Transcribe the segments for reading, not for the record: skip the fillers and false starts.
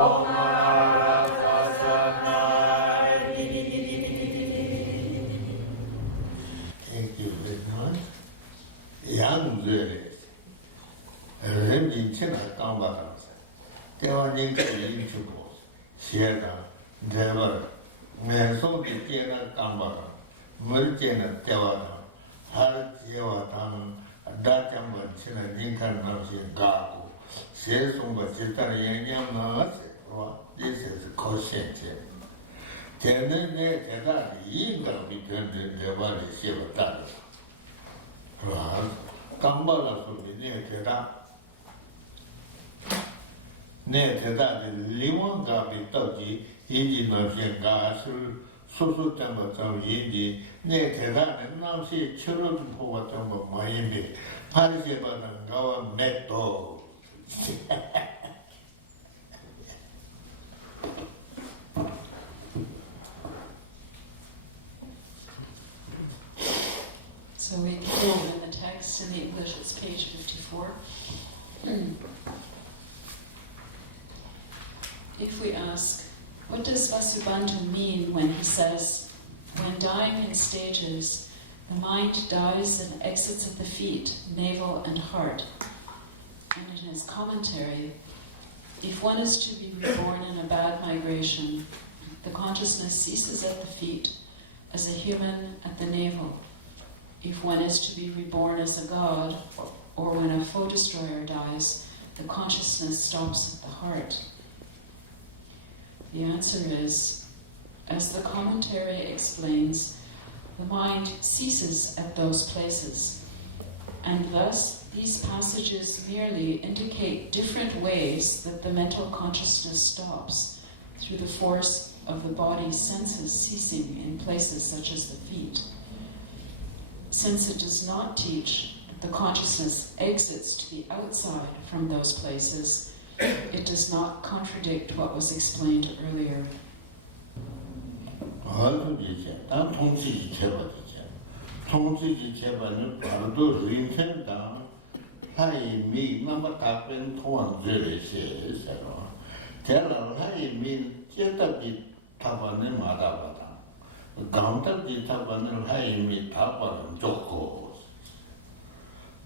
Thank you very much. Young really. Rinpoche na kamba Tewa nyingka yinchuko, sieda, driver, meso di tiena kamba, murchena tewa, har tewa tan, dachamba china nyingka namsi gaku, se sumba chitara yenyam na this is caution. Tene ne teta yinka between the driver and shiva tata. Kamba la sumi ne teta. Ne teta liwan gabi tauji yinji namsi gasu susu tamba tam yinji ne teta namsi churu puwa tamba mayimbi pariseba gawa meto. So we can go in the text in the English, it's page 54. If we ask, what does Vasubandhu mean when he says, when dying in stages, the mind dies and exits at the feet, navel and heart? And in his commentary, if one is to be reborn in a bad migration, the consciousness ceases at the feet, as a human at the navel. If one is to be reborn as a god, or when a foe destroyer dies, the consciousness stops at the heart. The answer is, as the commentary explains, the mind ceases at those places, and thus these passages merely indicate different ways that the mental consciousness stops through the force of the body's senses ceasing in places such as the feet. Since it does not teach that the consciousness exits to the outside from those places, it does not contradict what was explained earlier.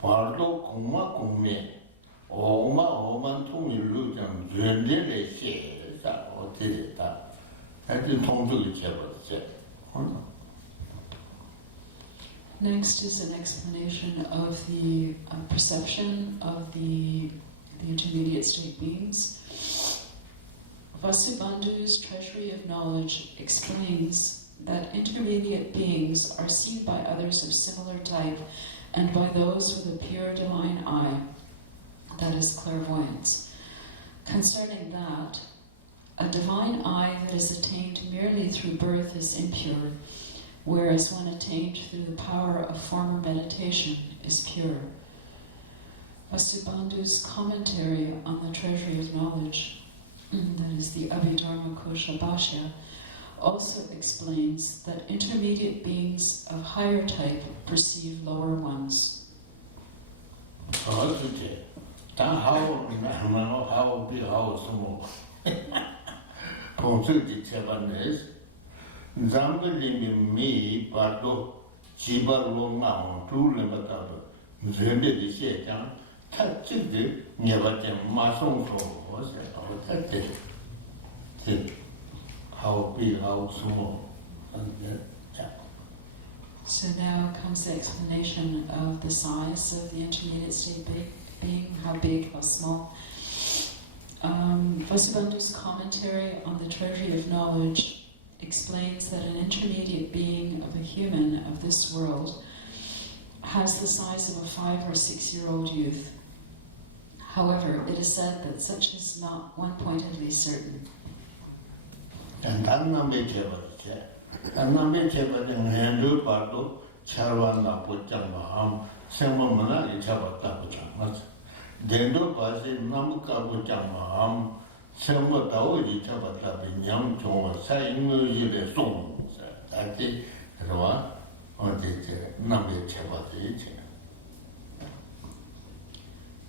Bardo kuma kume Oma Tumi Lujang, Zendele She, or Tita. I didn't talk to each other. Next is an explanation of the perception of the intermediate state beings. Vasubandhu's Treasury of Knowledge explains that intermediate beings are seen by others of similar type and by those with a pure divine eye, that is clairvoyance. Concerning that, a divine eye that is attained merely through birth is impure, whereas one attained through the power of former meditation is pure. Vasubandhu's commentary on the Treasury of Knowledge, that is the Abhidharma Kosha Bhashya, also explains that intermediate beings of higher type perceive lower ones. How big how small? Consulted Japanese. Zambali me, Bardo, Chibalo Mount, two Lematado, Zende de Shetan, touch it, never them Mason was that. How big, how small. So now comes the explanation of the size of the intermediate state being, how big, how small. Vasubandhu's commentary on the Treasury of Knowledge explains that an intermediate being of a human of this world has the size of a 5 or 6 year old youth. However, it is said that such is not one-pointedly certain. And I'm not making I'm not making Hindu Bardo, Charwana Puchama, Samamana, Chabata. Dendo Basi Namuka Puchama, Samba Daoji Chabata, Yam Chong, Saying the songs. That's it, Rwa, or the Nambi Chabati.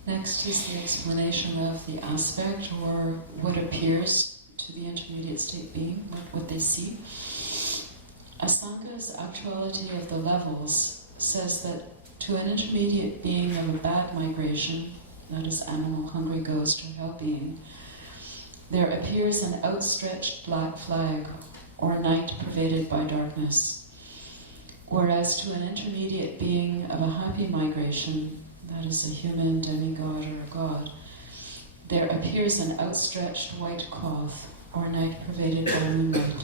Next is the explanation of the aspect, or what appears to the intermediate state being, what they see. Asanga's Actuality of the Levels says that to an intermediate being of a bad migration, that is animal, hungry ghost, or hell being, there appears an outstretched black flag, or night pervaded by darkness. Whereas to an intermediate being of a happy migration, that is a human, demigod, or a god, there appears an outstretched white cloth, or night pervaded by moonlight.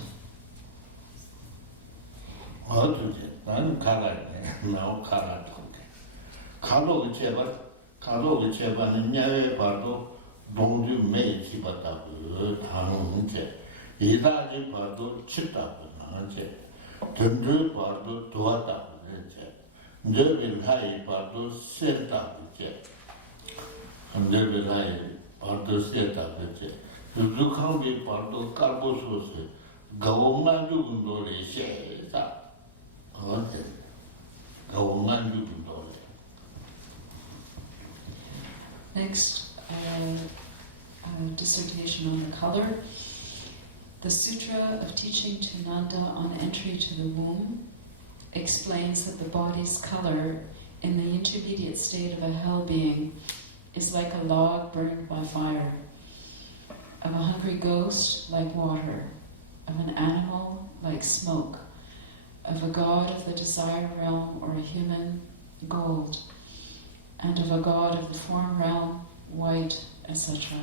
Next, a dissertation on the color. The Sutra of Teaching to Nanda on Entry to the Womb explains that the body's color in the intermediate state of a hell being is like a log burned by fire, of a hungry ghost like water, of an animal like smoke, of a god of the desire realm or a human, gold, and of a god of the form realm, white, etc.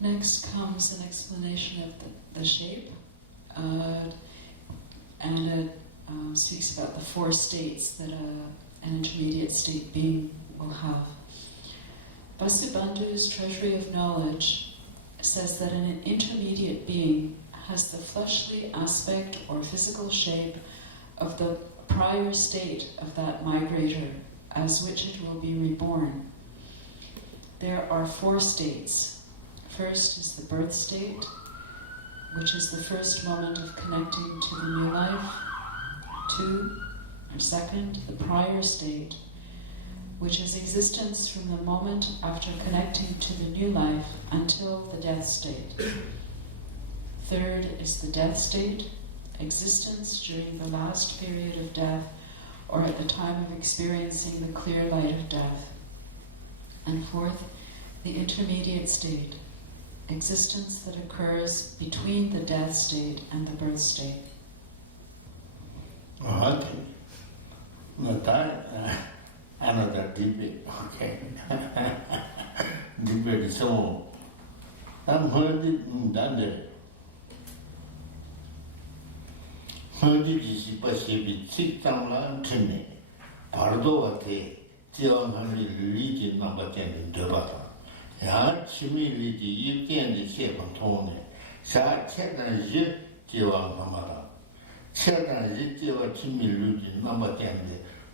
Next comes an explanation of the shape, and it speaks about the four states that an intermediate state being will have. Vasubandhu's Treasury of Knowledge says that an intermediate being has the fleshly aspect or physical shape of the prior state of that migrator, as which it will be reborn. There are four states. First is the birth state, which is the first moment of connecting to the new life. Second, the prior state, which is existence from the moment after connecting to the new life until the death state. Third is the death state, existence during the last period of death or at the time of experiencing the clear light of death. And fourth, the intermediate state, existence that occurs between the death state and the birth state. Another debate, okay. Debate is so. I'm heard done it. Heard is possibly sit down and me. Bardo at the Jamyang religion number 10 in Tibetan. Ya Chimi Liti, you can the shape of Tony. Sa check and zip, Jamyang Hamara. Check and zip, Chimi religion number 10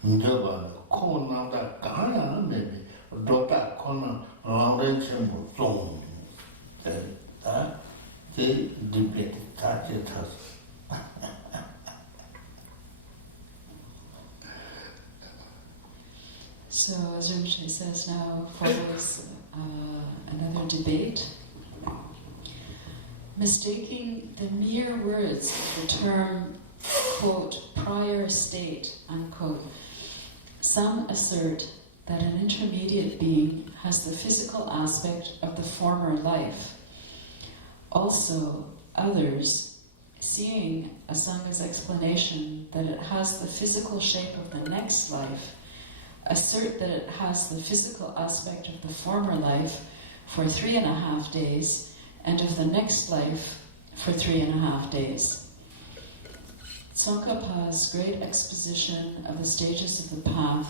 in Tibetan. Kona da Ghana, maybe, Dota Kona, Lawrence and Zone. They debate, touch it us. So, as Rinpoche says, now follows another debate. Mistaking the mere words of the term, quote, prior state, unquote, some assert that an intermediate being has the physical aspect of the former life. Also, others seeing Asanga's explanation that it has the physical shape of the next life, assert that it has the physical aspect of the former life for 3.5 days, and of the next life for 3.5 days. Tsongkhapa's great exposition of the stages of the path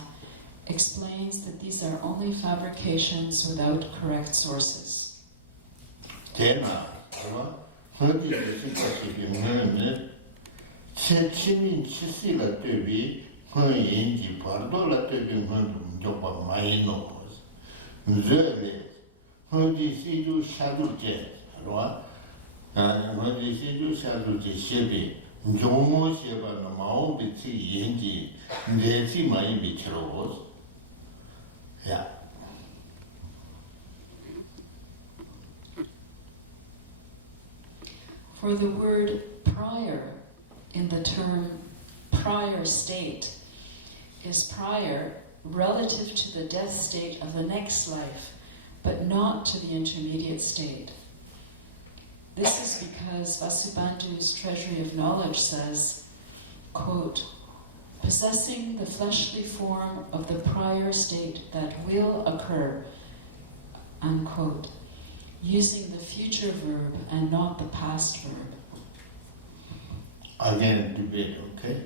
explains that these are only fabrications without correct sources. Yeah. For the word prior in the term prior state is prior relative to the death state of the next life, but not to the intermediate state. This is because Vasubandhu's Treasury of Knowledge says, quote, possessing the fleshly form of the prior state that will occur, unquote, using the future verb and not the past verb. Again, debate, okay?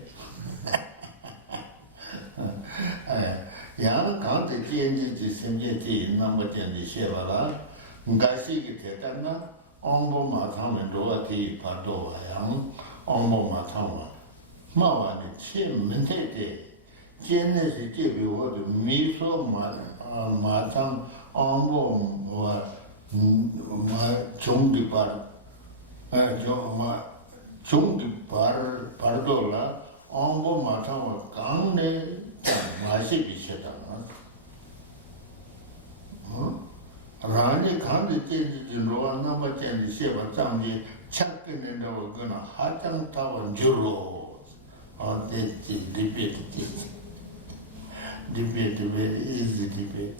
Yang kang te tianji ji semje ti number 10 di shevala, ngasi ki tetana, ombo ma thamen doa ti pardo yang, ombo ma thamen. Mawa ni che mente te, jenne si je bi wo de miso ma tham ombo ma chungdi par, chungdi par pardo la, ombo ma thamen kang ne 마시 비슷하다. 라니 간데 ጤ지로 나마텐 시바 장지 착근는다고 그나 하장 타원 줄로 데지 디베트 very easy debate.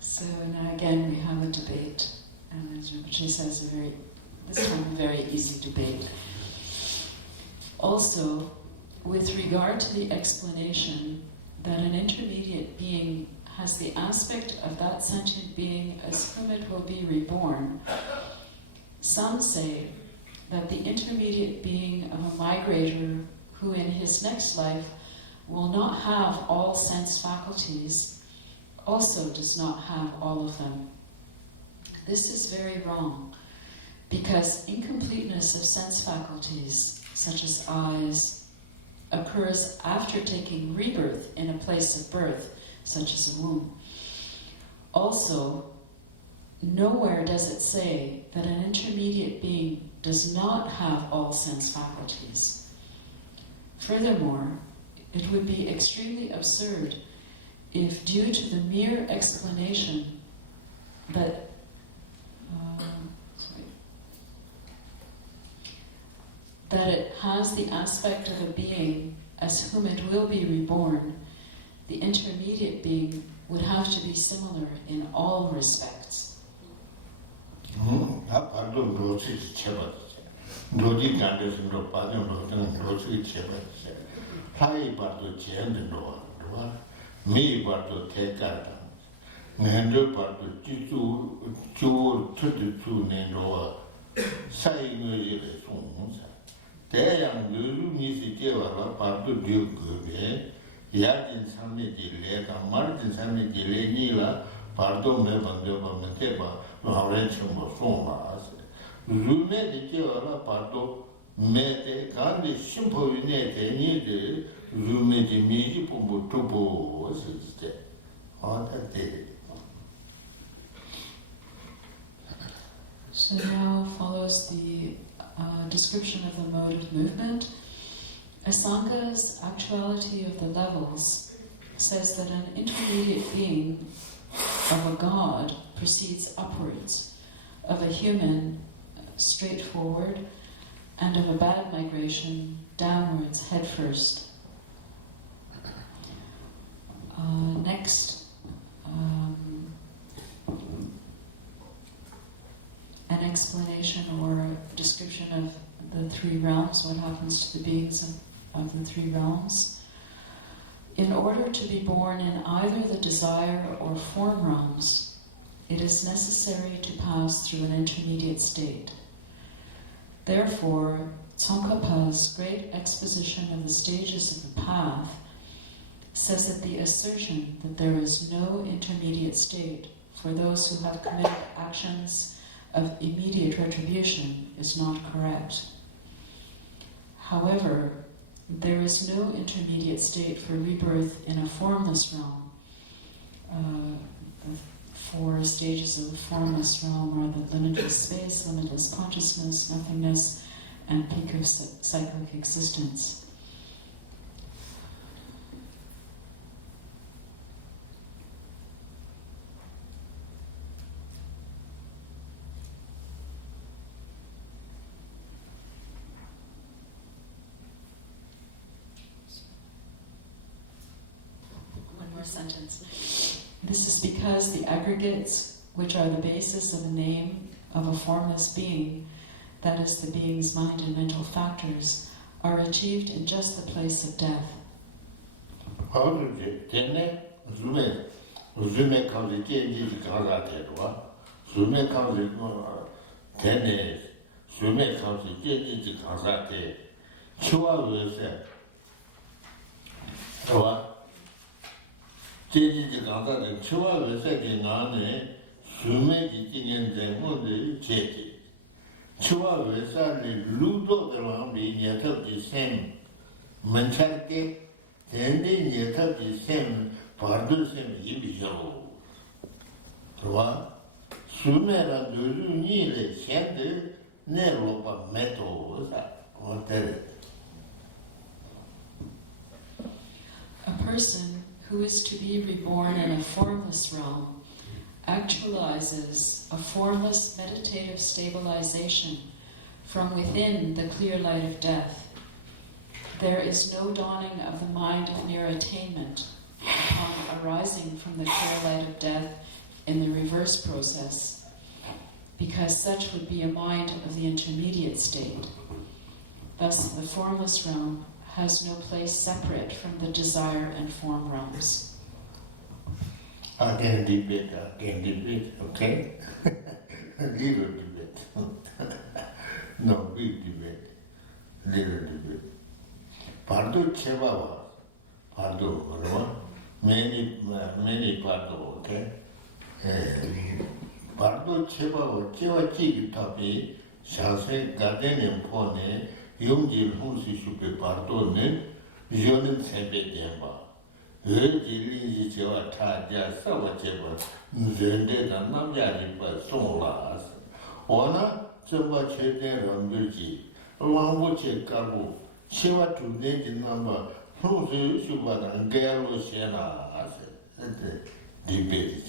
So now again we have a debate, and as Rinpoche says, this time a very easy debate. Also, with regard to the explanation that an intermediate being has the aspect of that sentient being as whom it will be reborn, some say that the intermediate being of a migrator who in his next life will not have all sense faculties also does not have all of them. This is very wrong, because incompleteness of sense faculties, such as eyes, occurs after taking rebirth in a place of birth, such as a womb. Also, nowhere does it say that an intermediate being does not have all sense faculties. Furthermore, it would be extremely absurd if, due to the mere explanation that that it has the aspect of a being as whom it will be reborn, the intermediate being would have to be similar in all respects. 대양 누르니시 제와라 바도 디오그베 야진 삼미디 레가 마르진 삼미디 레니라 바도 메반데바 메테바 라렌츠모 소마스 루메디 제와라 바도 메테 간디 심포위네 데니데 루메디 미지 pombo tobo 시스테 아타테. So now follows the description of the mode of movement. Asanga's Actuality of the Levels says that an intermediate being of a god proceeds upwards, of a human straight forward, and of a bad migration downwards head first. Next, an explanation or a description of the three realms, what happens to the beings of the three realms. In order to be born in either the desire or form realms, it is necessary to pass through an intermediate state. Therefore, Tsongkhapa's great exposition of the stages of the path says that the assertion that there is no intermediate state for those who have committed actions of immediate retribution is not correct. However, there is no intermediate state for rebirth in a formless realm. The four stages of the formless realm are the limitless space, limitless consciousness, nothingness, and peak of cyclic existence. One more sentence. This is because the aggregates, which are the basis of the name of a formless being, that is, the being's mind and mental factors, are achieved in just the place of death. Chua Vesa le Ludo de Lambi Nieto di Sem Manchake, Tendi Nieto di Sem, Bardo Sem Ibijao. Rwa, Sumera Duru Nile Shende, Neropa Meto, A person who is to be reborn in a formless realm actualizes a formless meditative stabilization from within the clear light of death. There is no dawning of the mind of near attainment upon arising from the clear light of death in the reverse process, because such would be a mind of the intermediate state. Thus, the formless realm has no place separate from the desire and form realms. Again debate, okay? Little debate. No, big debate. Little debate. Bardo Cheva, Bardo, many Bardo, okay? Bardo Cheva, Cheva Chigi Tapi, Shase Garden and Pone, Yungil Husi Supe Bardo, Jonin Sembe Demba. Jili Jeva Taja, Savacheva, Zende, and Namjaripa, Solas. Ona, Cheva Chede Rambuji, Lambuche Kabu, Cheva to Nate number, Frusi Suba and Garo Siena, debate.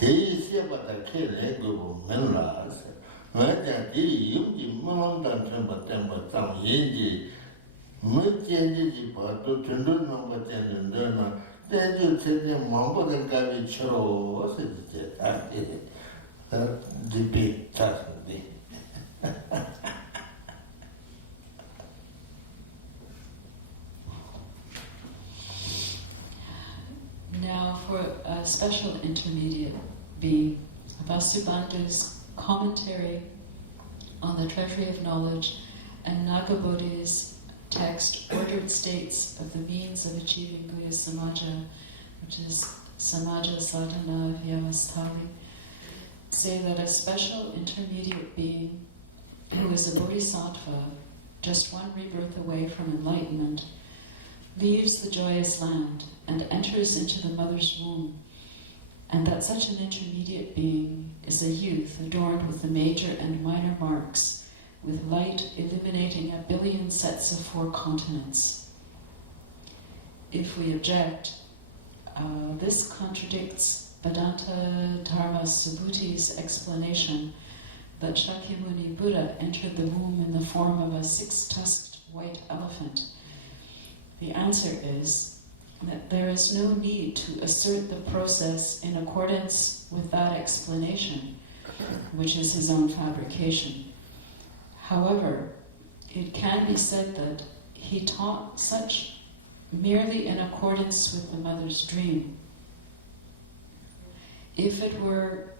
They say about the Kelego Menlas, Mata Di Yungi Mondan Temba Tam Yendi. Mujeji Bardo Tundu number 10 and Dana, then you tell them Mambo and Gavi Choro, what's it? Debate Saturday. Now for a special intermediate being, Vasubandhu's commentary on the Treasury of Knowledge and Nagabodhi's text ordered states of the means of achieving Buddha Samaja, which is Samaja Sadhana Vyavasthali, say that a special intermediate being who is a bodhisattva, just one rebirth away from enlightenment, leaves the joyous land and enters into the mother's womb, and that such an intermediate being is a youth adorned with the major and minor marks, with light illuminating 1 billion sets of 4 continents. If we object, this contradicts Vedanta Dharma Subhuti's explanation that Shakyamuni Buddha entered the womb in the form of a 6-tusked white elephant. The answer is that there is no need to assert the process in accordance with that explanation, which is his own fabrication. However, it can be said that he taught such merely in accordance with the mother's dream. If it were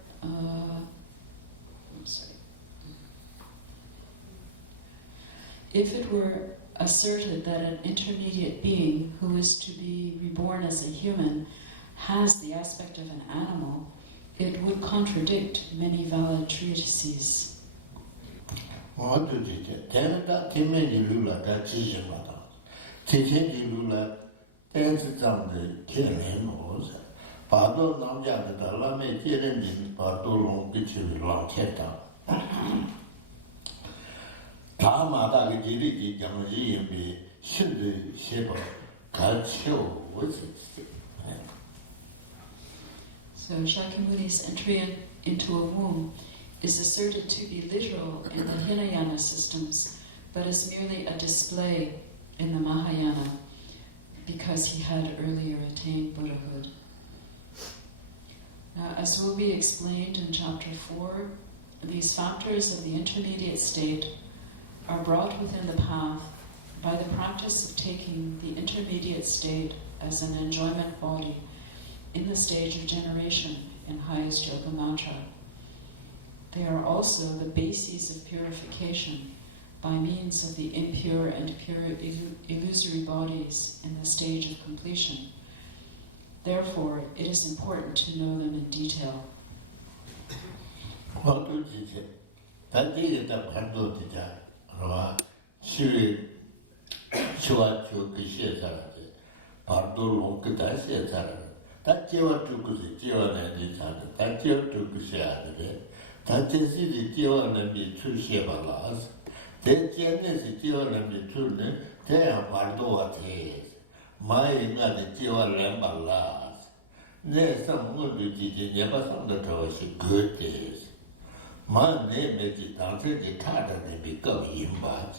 asserted that an intermediate being who is to be reborn as a human has the aspect of an animal, it would contradict many valid treatises. Bardo Jamyang the Lame Tibetan Bardo long between long Tibetan. Tamada Giri Jamyang be Shindu Sheba Kalcho was it? So Shakyamuni's entry into a womb is asserted to be literal in the Hinayana systems, but is merely a display in the Mahayana because he had earlier attained Buddhahood. Now, as will be explained in Chapter 4, these factors of the intermediate state are brought within the path by the practice of taking the intermediate state as an enjoyment body in the stage of generation in highest yoga mantra. They are also the bases of purification by means of the impure and pure illusory bodies in the stage of completion. Therefore, it is important to know them in detail. Good days. My name is Dante the Tata, they become him bad.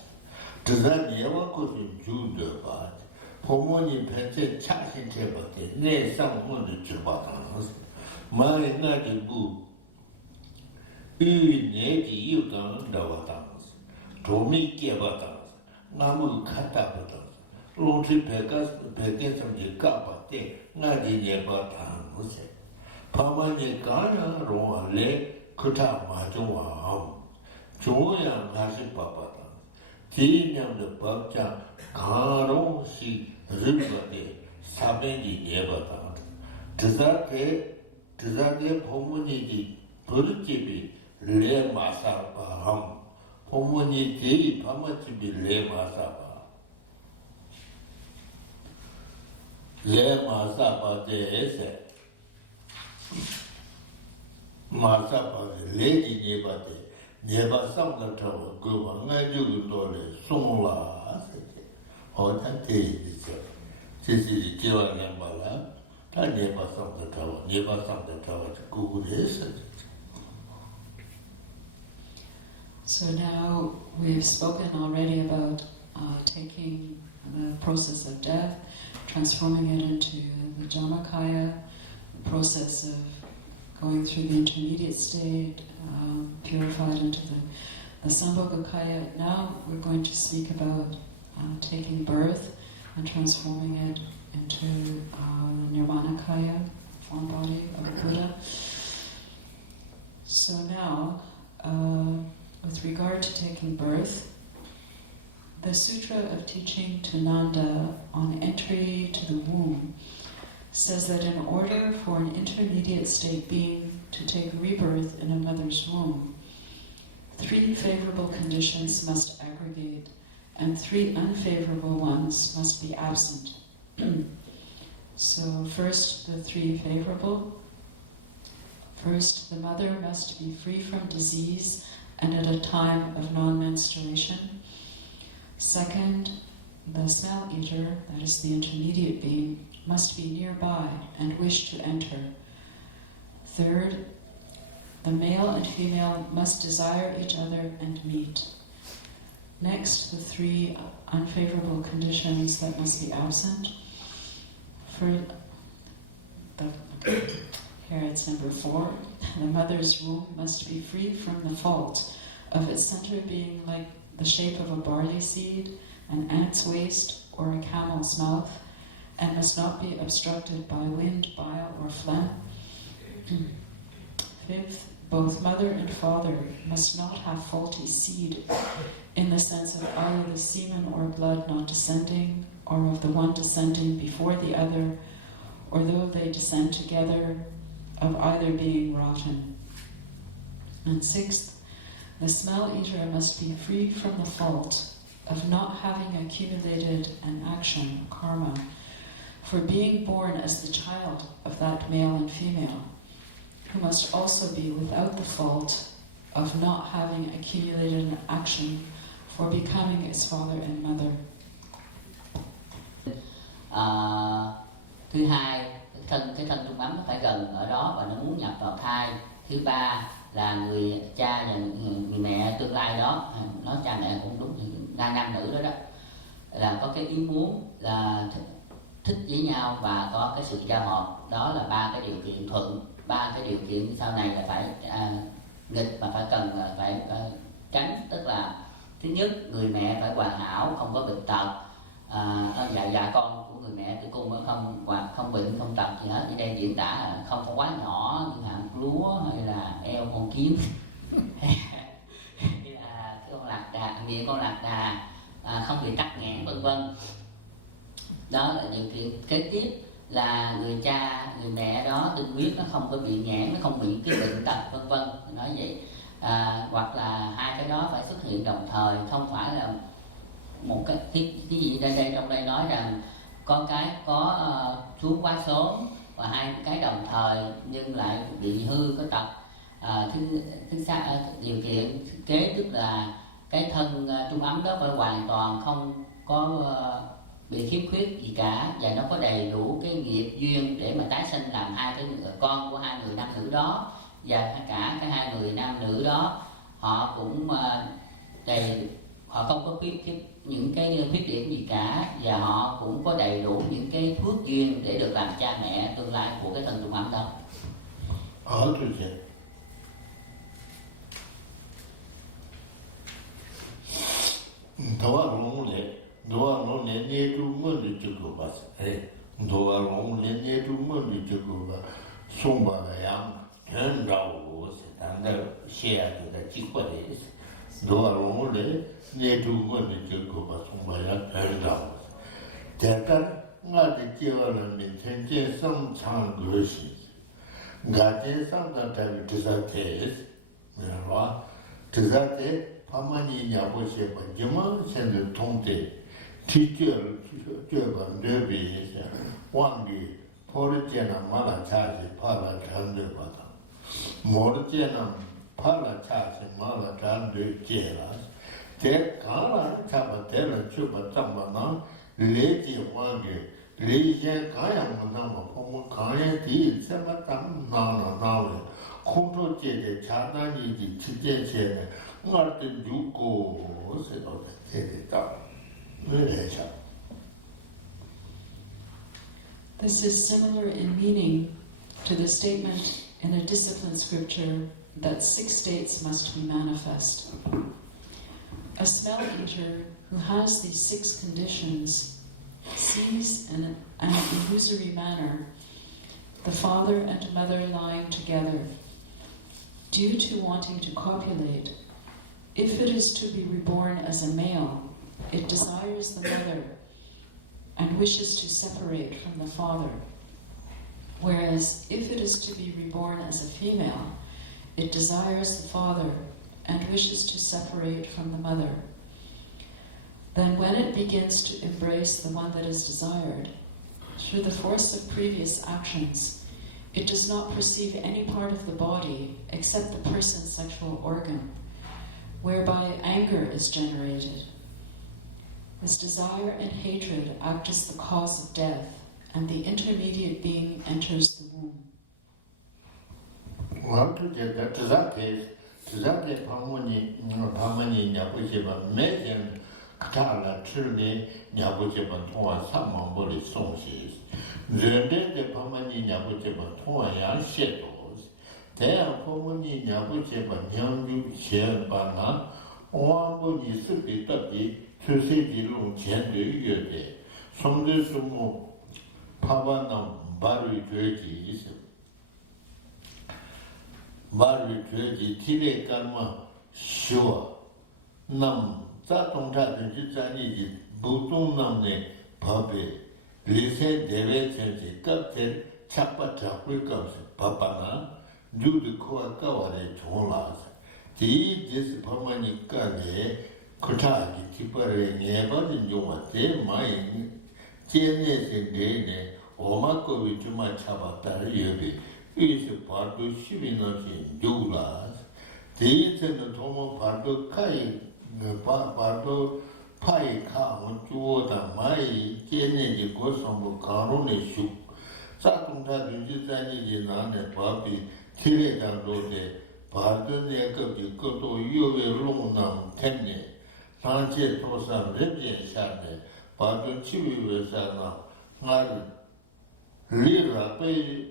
Does that never go to Judah bad? Pomoni Pete Chashin Table, nay, someone to Chubatans. My night boo. You don't know what Tomi Kiabatans, Namu Katabatan. Lotri Pegas, Pegas of the Kapate, Nadi Nebatans. Pamani Gana, Roale, Kuta Majoa, Joyang Hasipapatan, Tinam the Bakja, Karo, Si, Ribate, Sabeni Nebatan. Tizake Pomuni, Puritibi, Le Masapa, Pomuni, Pamatibi, Le Masapa. Le Masapa de Ese. Masapa, Lady Nebate, never some the tower, go on, I do the Sonla, or that day, this is Jiva Yambala, I never some the tower, never some the tower to go this. So now we've spoken already about taking the process of death, transforming it into the Dhammakaya, the process of going through the intermediate state, purified into the Sambhogakaya. Now we're going to speak about taking birth and transforming it into Nirvanakaya, form body of a Buddha. So now, with regard to taking birth, the Sutra of Teaching to Nanda on entry to the womb says that in order for an intermediate state being to take rebirth in a mother's womb, 3 favorable conditions must aggregate and 3 unfavorable ones must be absent. So first, the 3 favorable. First, the mother must be free from disease and at a time of non-menstruation. Second, the smell eater, that is the intermediate being, must be nearby and wish to enter. Third, the male and female must desire each other and meet. Next, the 3 unfavorable conditions that must be absent. Here it's number 4. The mother's womb must be free from the fault of its center being like the shape of a barley seed, an ant's waist, or a camel's mouth, and must not be obstructed by wind, bile, or phlegm. Fifth, both mother and father must not have faulty seed, in the sense of either the semen or blood not descending, or of the one descending before the other, or though they descend together, of either being rotten. And sixth, the smell eater must be free from the fault of not having accumulated an action, karma, for being born as the child of that male and female, who must also be without the fault of not having accumulated an action for becoming its father and mother. Thứ hai, cái thân trung ấm nó phải gần ở đó và nó muốn nhập vào thai. Thứ ba là người cha và người mẹ tương lai đó, nói cha mẹ cũng đúng, nam nữ đó là có cái ý muốn là thích với nhau và có cái sự giao hợp. Đó là ba cái điều kiện thuận. Ba cái điều kiện sau này là phải nghịch mà phải cần là phải tránh, tức là thứ nhất, người mẹ phải hoàn hảo, không có bệnh tật, dạ con của người mẹ tử cung không bệnh không tật gì hết. Ở đây diễn tả là không có quá nhỏ như hạt lúa hay là eo con kiến hay là con lạc đà, miệng con lạc đà, không bị tắc nghẽn vân vân. Đó là điều kiện. Kế tiếp là người cha người mẹ đó tinh huyết nó không có bị nghẽn, nó không bị cái bệnh tật vân vân, nói vậy. Hoặc là hai cái đó phải xuất hiện đồng thời, không phải là một cái gì đây trong đây nói rằng có cái có xuống quá sớm và hai cái đồng thời nhưng lại bị hư có tật. Điều kiện kế tức là cái thân trung ấm đó phải hoàn toàn không có bị khiếm khuyết gì cả, và nó có đầy đủ cái nghiệp duyên để mà tái sinh làm hai cái con của hai người nam nữ đó, và cả cái hai người nam nữ đó họ cũng họ không có những cái khuyết điểm gì cả, và họ cũng có đầy đủ những cái phước duyên để được làm cha mẹ tương lai của cái thân trung ấm đó. Ở tu chuyện Doa long le ne tu mo le chuko bas. Doa long le ne tu mo le chuko ba. Song ba yang hen rao wo se dan da xie de da ji kwa de. Doa long le ne tu mo le chuko ba song ba yang hen rao. De kan nga de ji wa le min chen jian song chang ge xi. Ga jian sang da da de za te. Ba. De za te 파마니 냐보시 번지만 센의 통대 티절 저거 레비에서 왕기 포르제나 마라 차지 파라 잔데 받아 모르제나 파라 차지 마라 잔데 제라 대 가라 잡아 대는 주바 담마나 레지 왕기 레제 가야 만나면 보면 가야 뒤 세마 담 나나 나오래 콘토제의 자난이지 지제제는 ngarte juko se do te ta recha. This is similar in meaning to the statement in a discipline scripture that 6 states must be manifest. A smell eater who has these 6 conditions sees in an illusory manner the father and mother lying together. Due to wanting to copulate, if it is to be reborn as a male, it desires the mother and wishes to separate from the father. Whereas if it is to be reborn as a female, it desires the father and wishes to separate from the mother. Then when it begins to embrace the one that is desired, through the force of previous actions, it does not perceive any part of the body except the person's sexual organ, whereby anger is generated. This desire and hatred act as the cause of death, and the intermediate being enters the womb. Well, to get that to that case, Pamani Nyabujiba, Megan Katala, Trini, Nyabujiba, Toa, Samamboli Sonsis. The Pamani Nyabujiba, Toa, Shadows. There, Pamani Nyabujiba, Nyangju, Shelbana, 王不你是比特比出世纪龙前的乐队，从这什么帕瓦那巴瑞觉的意思，巴瑞觉的体内干嘛修，那在东茶的就在你的不动那呢，旁边，离开台湾城市，各天七八十回告诉爸爸呢，就是靠搞的从来。第一就是他们一个人，可他的基本上也把人用了，这买今年是年呢，我们各位就买差不多有的，于是把都西边那些有了。第一次呢，他们把都开，把都派卡我做的买，今年就过上不卡路的修，在东茶就是在你的那呢，把比体内上做的。Bardo ne kabi kato yuwe long nam tenne, tangche tosam rebyen shane, Bardo chiwiwe shana, ngar li rape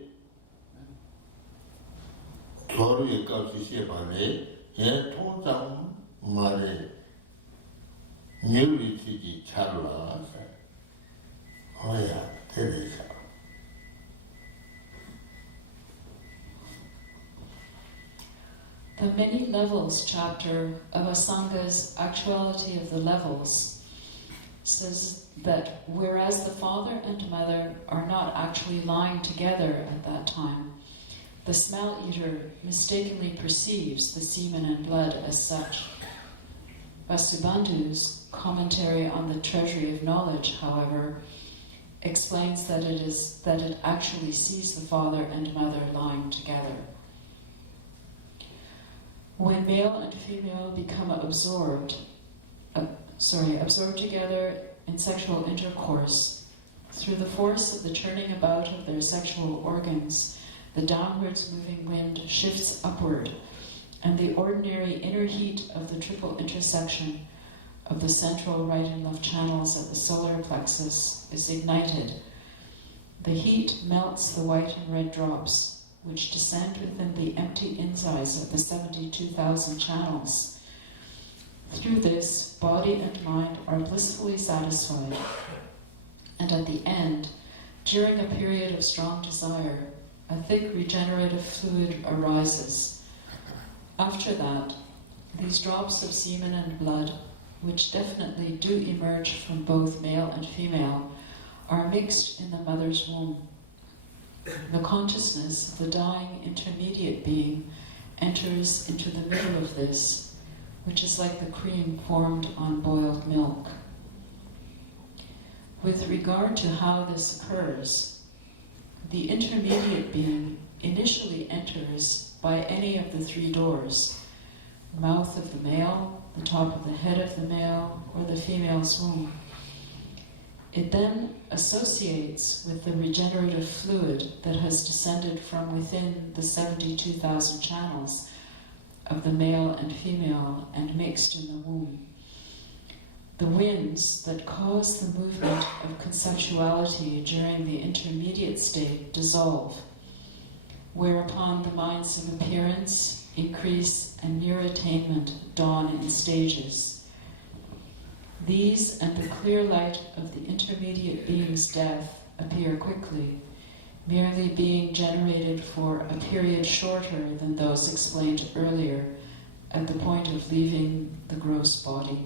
toruye kapsi shepane, yen tongzang ngare nyuri chiji charla, oya, teresa. The Many Levels chapter of Asanga's Actuality of the Levels says that whereas the father and mother are not actually lying together at that time, the smell eater mistakenly perceives the semen and blood as such. Vasubandhu's commentary on the Treasury of Knowledge, however, explains that it actually sees the father and mother lying together. When male and female become absorbed together in sexual intercourse, through the force of the turning about of their sexual organs, the downwards moving wind shifts upward, and the ordinary inner heat of the triple intersection of the central right and left channels at the solar plexus is ignited. The heat melts the white and red drops, which descend within the empty insides of the 72,000 channels. Through this, body and mind are blissfully satisfied, and at the end, during a period of strong desire, a thick regenerative fluid arises. After that, these drops of semen and blood, which definitely do emerge from both male and female, are mixed in the mother's womb. The consciousness of the dying intermediate being enters into the middle of this, which is like the cream formed on boiled milk. With regard to how this occurs, the intermediate being initially enters by any of the three doors: the mouth of the male, the top of the head of the male, or the female's womb. It then associates with the regenerative fluid that has descended from within the 72,000 channels of the male and female and mixed in the womb. The winds that cause the movement of conceptuality during the intermediate state dissolve, whereupon the minds of appearance, increase, and near attainment dawn in stages. These and the clear light of the intermediate being's death appear quickly, merely being generated for a period shorter than those explained earlier at the point of leaving the gross body.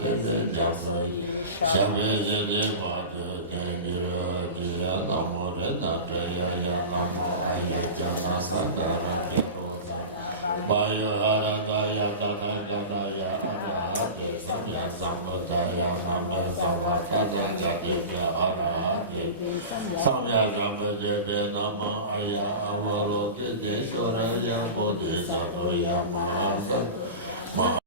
Samya